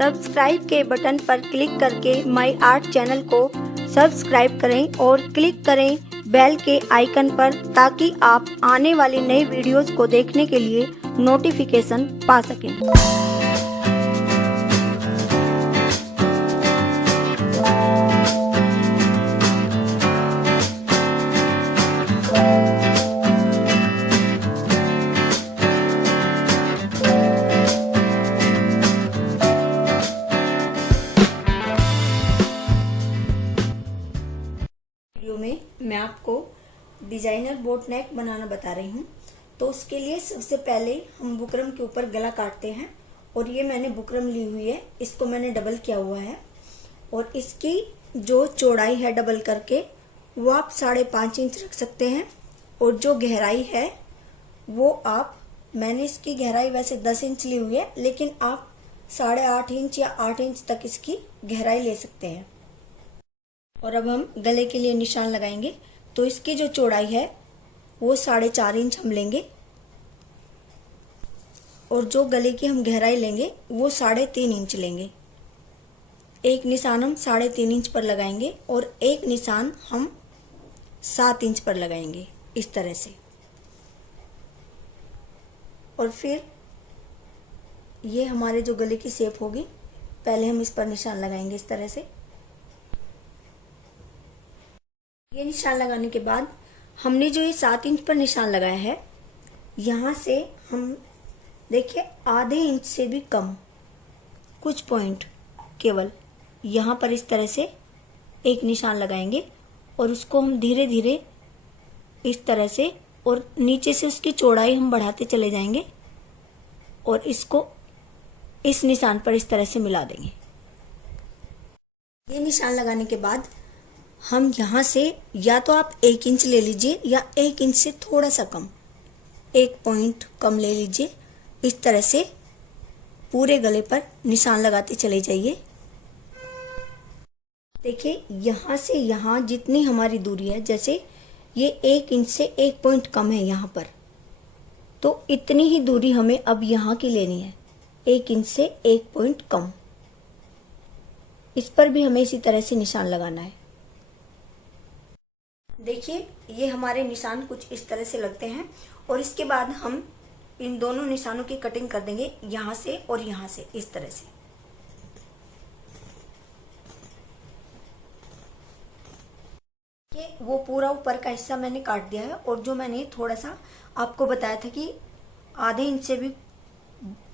Subscribe के button पर click करके माई आर्ट चैनल को सब्सक्राइब करें और क्लिक करें बेल के आइकन पर, ताकि आप आने वाली नई वीडियोस को देखने के लिए नोटिफिकेशन पा सकें। वीडियो में मैं आपको डिजाइनर बोट नेक बनाना बता रही हूँ। तो उसके लिए सबसे पहले हम बुकरम के ऊपर गला काटते हैं। और ये मैंने बुकरम ली हुई है, इसको मैंने डबल किया हुआ है और इसकी जो चौड़ाई है डबल करके वो आप 5.5 इंच रख सकते हैं। और जो गहराई है वो मैंने इसकी गहराई वैसे 10 इंच ली हुई है, लेकिन आप 8.5 इंच या 8 इंच तक इसकी गहराई ले सकते हैं। और अब हम गले के लिए निशान लगाएंगे। तो इसकी जो चौड़ाई है वो 4.5 इंच हम लेंगे और जो गले की हम गहराई लेंगे वो 3.5 इंच लेंगे। एक निशान हम 3.5 इंच पर लगाएंगे और एक निशान हम 7 इंच पर लगाएंगे, इस तरह से। और फिर ये हमारे जो गले की शेप होगी, पहले हम इस पर निशान लगाएंगे इस तरह से। ये निशान लगाने के बाद हमने जो ये 7 इंच पर निशान लगाया है, यहाँ से हम देखिए आधे इंच से भी कम कुछ पॉइंट केवल यहाँ पर इस तरह से एक निशान लगाएंगे और उसको हम धीरे धीरे इस तरह से और नीचे से उसकी चौड़ाई हम बढ़ाते चले जाएंगे और इसको इस निशान पर इस तरह से मिला देंगे। ये निशान लगाने के बाद हम यहाँ से या तो आप 1 इंच ले लीजिए या 1 इंच से थोड़ा सा कम, 1 पॉइंट कम ले लीजिए। इस तरह से पूरे गले पर निशान लगाते चले जाइए। देखिए यहाँ से यहाँ जितनी हमारी दूरी है, जैसे ये 1 इंच से 1 पॉइंट कम है यहाँ पर, तो इतनी ही दूरी हमें अब यहाँ की लेनी है, 1 इंच से 1 पॉइंट कम। इस पर भी हमें इसी तरह से निशान लगाना है। देखिए ये हमारे निशान कुछ इस तरह से लगते हैं और इसके बाद हम इन दोनों निशानों की कटिंग कर देंगे, यहाँ से और यहाँ से, इस तरह से। ये वो पूरा ऊपर का हिस्सा मैंने काट दिया है और जो मैंने थोड़ा सा आपको बताया था कि आधे इंच से भी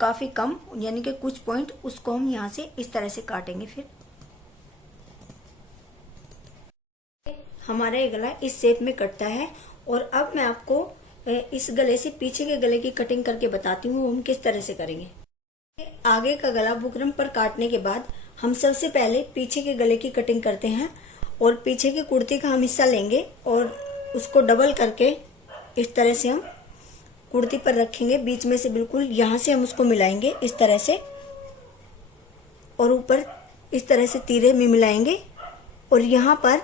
काफी कम, यानी कि कुछ पॉइंट, उसको हम यहाँ से इस तरह से काटेंगे। फिर हमारा ये गला इस शेप में कटता है। और अब मैं आपको इस गले से पीछे के गले की कटिंग करके बताती हूँ हम किस तरह से करेंगे। आगे का गला बुकरम पर काटने के बाद हम सबसे पहले पीछे के गले की कटिंग करते हैं और पीछे की कुर्ती का हम हिस्सा लेंगे और उसको डबल करके इस तरह से हम कुर्ती पर रखेंगे। बीच में से बिल्कुल यहाँ से हम उसको मिलाएंगे इस तरह से और ऊपर इस तरह से तीरे में मिलाएंगे और यहाँ पर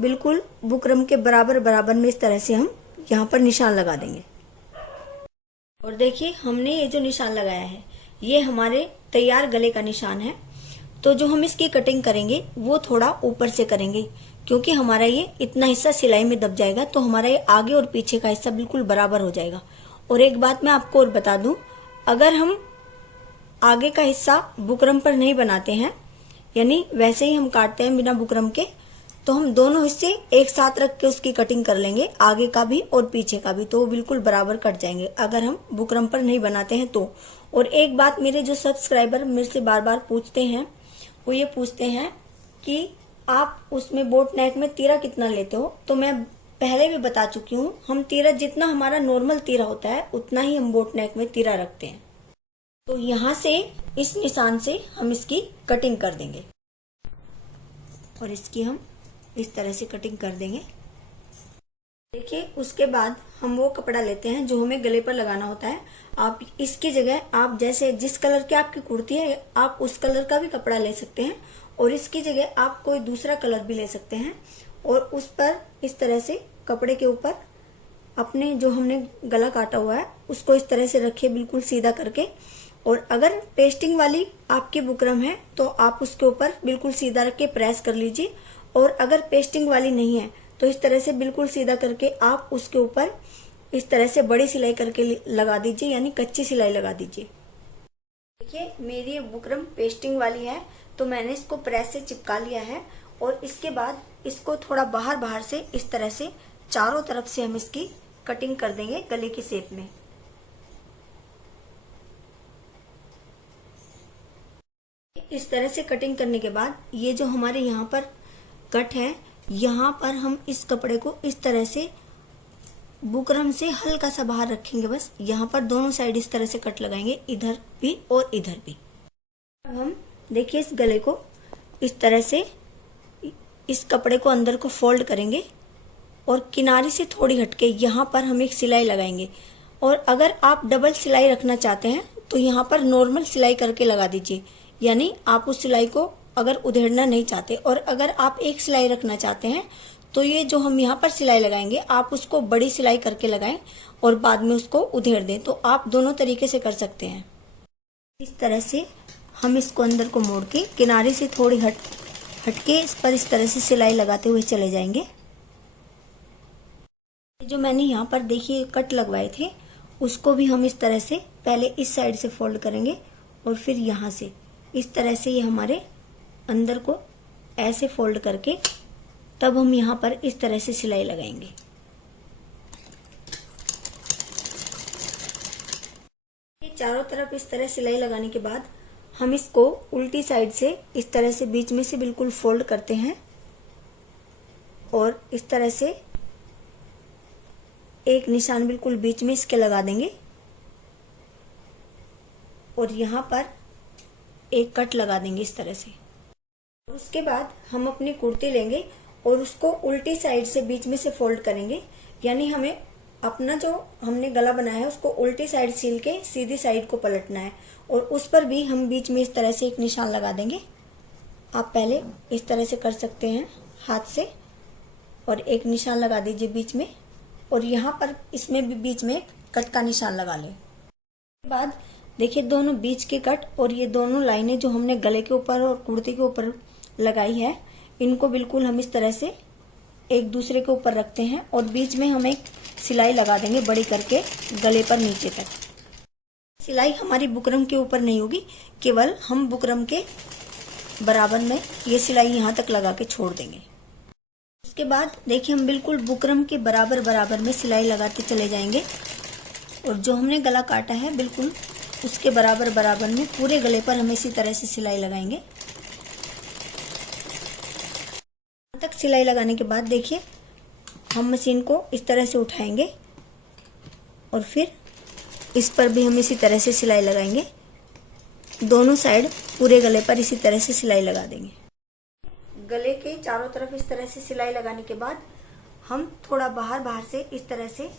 बिल्कुल बुकरम के बराबर बराबर में इस तरह से हम यहाँ पर निशान लगा देंगे। और देखिए हमने ये जो निशान लगाया है ये हमारे तैयार गले का निशान है। तो जो हम इसकी कटिंग करेंगे वो थोड़ा ऊपर से करेंगे, क्योंकि हमारा ये इतना हिस्सा सिलाई में दब जाएगा, तो हमारा ये आगे और पीछे का हिस्सा बिल्कुल बराबर हो जाएगा। और एक बात मैं आपको और बता दूं, अगर हम आगे का हिस्सा बुकरम पर नहीं बनाते हैं, यानी वैसे ही हम काटते हैं बिना बुकरम के, तो हम दोनों हिस्से एक साथ रख के उसकी कटिंग कर लेंगे, आगे का भी और पीछे का भी, तो वो बिल्कुल बराबर कट जाएंगे अगर हम बुकरम पर नहीं बनाते हैं तो। और एक बात मेरे जो सब्सक्राइबर मेरे से बार बार पूछते हैं, वो ये पूछते हैं कि आप उसमें बोट नेक में तीरा कितना लेते हो। तो मैं पहले भी बता चुकी हूँ, हम तीरा जितना हमारा नॉर्मल तीरा होता है उतना ही हम बोट नेक में तीरा रखते हैं। तो यहाँ से इस निशान से हम इसकी कटिंग कर देंगे और इसकी हम इस तरह से कटिंग कर देंगे। देखिए उसके बाद हम वो कपड़ा लेते हैं जो हमें गले पर लगाना होता है। आप इसकी जगह आप जैसे जिस कलर की आपकी कुर्ती है आप उस कलर का भी कपड़ा ले सकते हैं और इसकी जगह आप कोई दूसरा कलर भी ले सकते हैं और उस पर इस तरह से कपड़े के ऊपर अपने जो हमने गला काटा हुआ है उसको इस तरह से रखिए बिल्कुल सीधा करके और अगर पेस्टिंग वाली आपकी बुकरम है तो आप उसके ऊपर बिल्कुल सीधा रख के प्रेस कर लीजिए, और अगर पेस्टिंग वाली नहीं है तो इस तरह से बिल्कुल सीधा करके आप उसके ऊपर इस तरह से बड़ी सिलाई करके लगा दीजिए, यानी कच्ची सिलाई लगा दीजिए। देखिए मेरी ये बुकरम पेस्टिंग वाली है, तो मैंने इसको प्रेस से चिपका लिया है, और इसके बाद इसको थोड़ा बाहर बाहर से इस तरह से चारों तरफ से हम इसकी कटिंग कर देंगे गले की शेप में। इस तरह से कटिंग करने के बाद ये जो हमारे यहाँ पर कट है, यहाँ पर हम इस कपड़े को इस तरह से बुकरम से हल्का सा बाहर रखेंगे, बस यहाँ पर दोनों साइड इस तरह से कट लगाएंगे, इधर भी और इधर भी। अब हम देखिए इस गले को इस तरह से इस कपड़े को अंदर को फोल्ड करेंगे, और किनारे से थोड़ी हटके यहाँ पर हम एक सिलाई लगाएंगे। और अगर आप डबल सिलाई रखना चाहते हैं तो यहाँ पर नॉर्मल सिलाई करके लगा दीजिए, यानी आप उस सिलाई को अगर उधेड़ना नहीं चाहते, और अगर आप एक सिलाई रखना चाहते हैं तो ये जो हम यहाँ पर सिलाई लगाएंगे आप उसको बड़ी सिलाई करके लगाएं और बाद में उसको उधेड़ दें। तो आप दोनों तरीके से कर सकते हैं। इस तरह से हम इसको अंदर को मोड़ के किनारे से थोड़ी हटके इस पर इस तरह से सिलाई लगाते हुए चले जाएंगे। जो मैंने यहाँ पर देखिए कट लगवाए थे उसको भी हम इस तरह से पहले इस साइड से फोल्ड करेंगे, और फिर यहाँ से इस तरह से ये हमारे अंदर को ऐसे फोल्ड करके तब हम यहाँ पर इस तरह से सिलाई लगाएंगे। ये चारों तरफ इस तरह सिलाई लगाने के बाद हम इसको उल्टी साइड से इस तरह से बीच में से बिल्कुल फोल्ड करते हैं, और इस तरह से एक निशान बिल्कुल बीच में इसके लगा देंगे, और यहाँ पर एक कट लगा देंगे इस तरह से। उसके बाद हम अपनी कुर्ती लेंगे और उसको उल्टी साइड से बीच में से फोल्ड करेंगे, यानी हमें अपना जो हमने गला बनाया है उसको उल्टी साइड सील के सीधी साइड को पलटना है, और उस पर भी हम बीच में इस तरह से एक निशान लगा देंगे। आप पहले इस तरह से कर सकते हैं हाथ से, और एक निशान लगा दीजिए बीच में, और यहाँ पर इसमें भी बीच में कट का निशान लगा लें। उसके बाद देखिए दोनों बीच के कट और ये दोनों लाइनें जो हमने गले के ऊपर और कुर्ती के ऊपर लगाई है, इनको बिल्कुल हम इस तरह से एक दूसरे के ऊपर रखते हैं, और बीच में हम एक सिलाई लगा देंगे बड़ी करके गले पर नीचे तक। सिलाई हमारी बुकरम के ऊपर नहीं होगी, केवल हम बुकरम के बराबर में ये सिलाई यहाँ तक लगा के छोड़ देंगे। उसके बाद देखिए हम बिल्कुल बुकरम के बराबर बराबर में सिलाई लगाते चले जाएंगे, और जो हमने गला काटा है बिल्कुल उसके बराबर बराबर में पूरे गले पर हम इसी तरह से सिलाई लगाएंगे। यहाँ तक सिलाई लगाने के बाद देखिए हम मशीन को इस तरह से उठाएंगे, और फिर इस पर भी हम इसी तरह से सिलाई लगाएंगे। दोनों साइड पूरे गले पर इसी तरह से सिलाई लगा देंगे। गले के चारों तरफ इस तरह से सिलाई लगाने के बाद हम थोड़ा बाहर बाहर से इस तरह से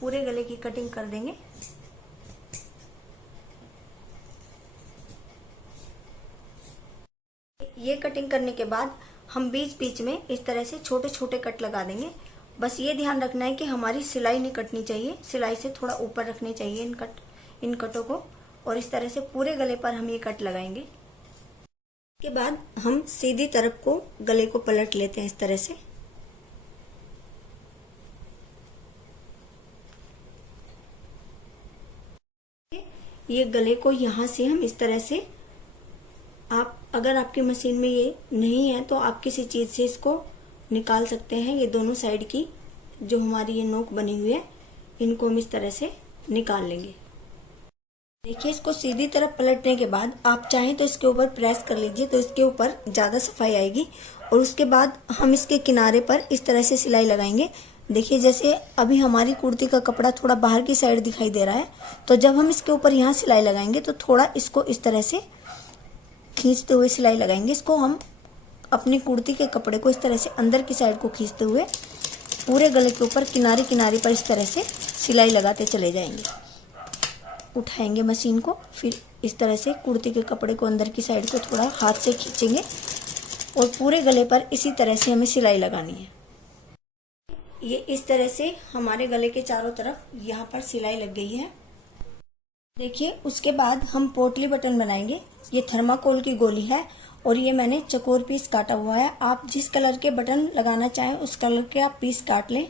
पूरे गले की कटिंग कर देंगे। ये कटिंग करने के बाद हम बीच बीच में इस तरह से छोटे छोटे कट लगा देंगे। बस ये ध्यान रखना है कि हमारी सिलाई नहीं कटनी चाहिए, सिलाई से थोड़ा ऊपर रखने चाहिए इन कटों को, और इस तरह से पूरे गले पर हम ये कट लगाएंगे। इसके बाद हम सीधी तरफ को गले को पलट लेते हैं इस तरह से। ये गले को यहाँ से हम इस तरह से, आप अगर आपकी मशीन में ये नहीं है तो आप किसी चीज से इसको निकाल सकते हैं। ये दोनों साइड की जो हमारी ये नोक बनी हुई है इनको हम इस तरह से निकाल लेंगे। देखिए इसको सीधी तरफ पलटने के बाद आप चाहें तो इसके ऊपर प्रेस कर लीजिए, तो इसके ऊपर ज्यादा सफाई आएगी। और उसके बाद हम इसके किनारे पर इस तरह से सिलाई लगाएंगे। देखिए जैसे अभी हमारी कुर्ती का कपड़ा थोड़ा बाहर की साइड दिखाई दे रहा है, तो जब हम इसके ऊपर यहाँ सिलाई लगाएंगे तो थोड़ा इसको इस तरह से खींचते हुए सिलाई लगाएंगे। इसको हम अपनी कुर्ती के कपड़े को इस तरह से अंदर की साइड को खींचते हुए पूरे गले के ऊपर किनारे किनारे पर इस तरह से सिलाई लगाते चले जाएंगे। उठाएंगे मशीन को, फिर इस तरह से कुर्ती के कपड़े को अंदर की साइड को थोड़ा हाथ से खींचेंगे, और पूरे गले पर इसी तरह से हमें सिलाई लगानी है। ये इस तरह से हमारे गले के चारों तरफ यहाँ पर सिलाई लग गई है। देखिए उसके बाद हम पोटली बटन बनाएंगे। ये थर्माकोल की गोली है और ये मैंने चकोर पीस काटा हुआ है। आप जिस कलर के बटन लगाना चाहें उस कलर के आप पीस काट लें।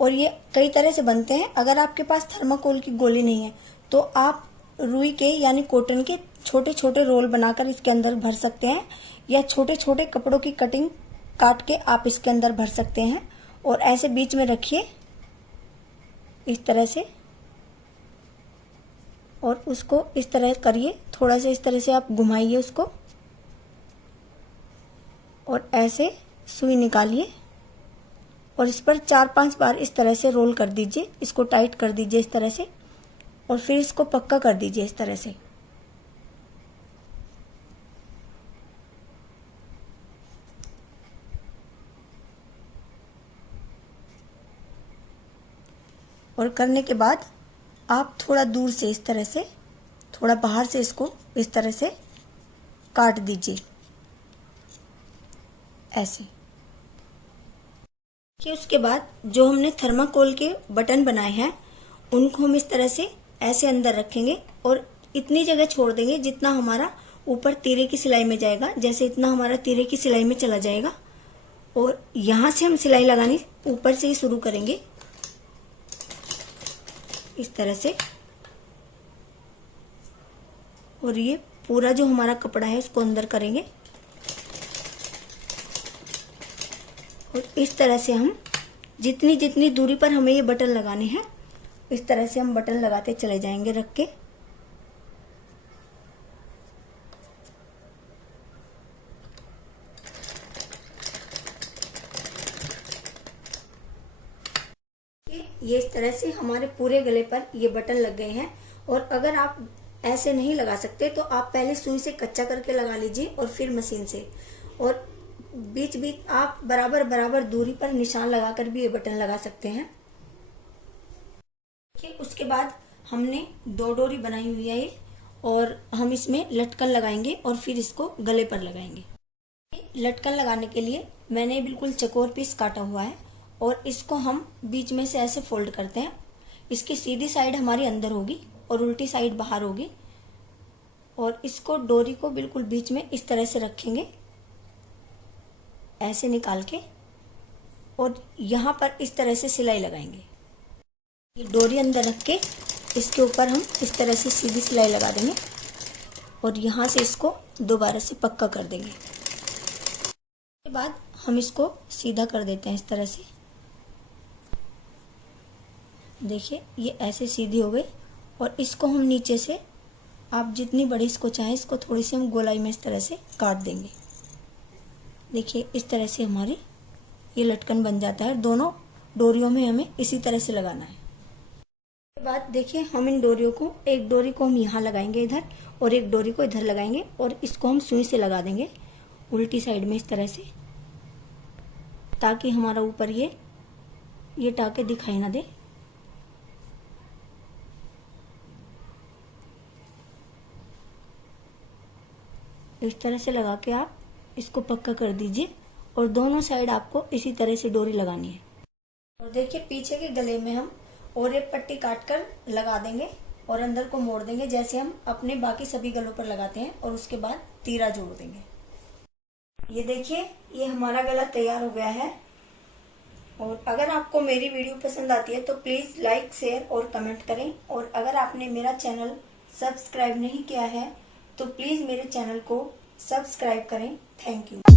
और ये कई तरह से बनते हैं। अगर आपके पास थर्माकोल की गोली नहीं है तो आप रुई के यानी कॉटन के छोटे छोटे रोल बनाकर इसके अंदर भर सकते हैं, या छोटे छोटे कपड़ों की कटिंग काट के आप इसके अंदर भर सकते हैं। और ऐसे बीच में रखिए इस तरह से, और उसको इस तरह करिए, थोड़ा सा इस तरह से आप घुमाइए उसको और ऐसे सुई निकालिए और इस पर 4-5 बार इस तरह से रोल कर दीजिए। इसको टाइट कर दीजिए इस तरह से और फिर इसको पक्का कर दीजिए इस तरह से। और करने के बाद आप थोड़ा दूर से इस तरह से, थोड़ा बाहर से इसको इस तरह से काट दीजिए ऐसे। कि उसके बाद जो हमने थर्माकोल के बटन बनाए हैं उनको हम इस तरह से ऐसे अंदर रखेंगे और इतनी जगह छोड़ देंगे जितना हमारा ऊपर तीरे की सिलाई में जाएगा। जैसे इतना हमारा तीरे की सिलाई में चला जाएगा और यहाँ से हम सिलाई लगानी ऊपर से ही शुरू करेंगे इस तरह से। और ये पूरा जो हमारा कपड़ा है उसको अंदर करेंगे और इस तरह से हम जितनी जितनी दूरी पर हमें ये बटन लगाने हैं इस तरह से हम बटन लगाते चले जाएंगे रख के। ये इस तरह से हमारे पूरे गले पर ये बटन लग गए हैं। और अगर आप ऐसे नहीं लगा सकते तो आप पहले सुई से कच्चा करके लगा लीजिए और फिर मशीन से। और बीच बीच आप बराबर बराबर दूरी पर निशान लगाकर भी ये बटन लगा सकते हैं। उसके बाद हमने 2 डोरी बनाई हुई है ये, और हम इसमें लटकन लगाएंगे और फिर इसको गले पर लगाएंगे। लटकन लगाने के लिए मैंने बिल्कुल चकोर पीस काटा हुआ है और इसको हम बीच में से ऐसे फोल्ड करते हैं। इसकी सीधी साइड हमारी अंदर होगी और उल्टी साइड बाहर होगी। और इसको डोरी को बिल्कुल बीच में इस तरह से रखेंगे ऐसे निकाल के, और यहाँ पर इस तरह से सिलाई लगाएंगे। ये डोरी अंदर रख के इसके ऊपर हम इस तरह से सीधी सिलाई लगा देंगे और यहाँ से इसको दोबारा से पक्का कर देंगे। उसके बाद हम इसको सीधा कर देते हैं इस तरह से। देखिए ये ऐसे सीधी हो गई। और इसको हम नीचे से, आप जितनी बड़ी इसको चाहें, इसको थोड़ी सी हम गोलाई में इस तरह से काट देंगे। देखिए इस तरह से हमारी ये लटकन बन जाता है। दोनों डोरियों में हमें इसी तरह से लगाना है। उसके बाद देखिए हम इन डोरियों को, एक डोरी को हम यहाँ लगाएंगे इधर और एक डोरी को इधर लगाएंगे और इसको हम सुई से लगा देंगे उल्टी साइड में इस तरह से, ताकि हमारा ऊपर ये टाके दिखाई ना दे। इस तरह से लगा के आप इसको पक्का कर दीजिए और दोनों साइड आपको इसी तरह से डोरी लगानी है। और देखिए पीछे के गले में हम और एक पट्टी काट कर लगा देंगे और अंदर को मोड़ देंगे जैसे हम अपने बाकी सभी गलों पर लगाते हैं, और उसके बाद तीरा जोड़ देंगे। ये देखिए ये हमारा गला तैयार हो गया है। और अगर आपको मेरी वीडियो पसंद आती है तो प्लीज लाइक, शेयर और कमेंट करें। और अगर आपने मेरा चैनल सब्सक्राइब नहीं किया है तो प्लीज मेरे चैनल को सब्सक्राइब करें। Thank you.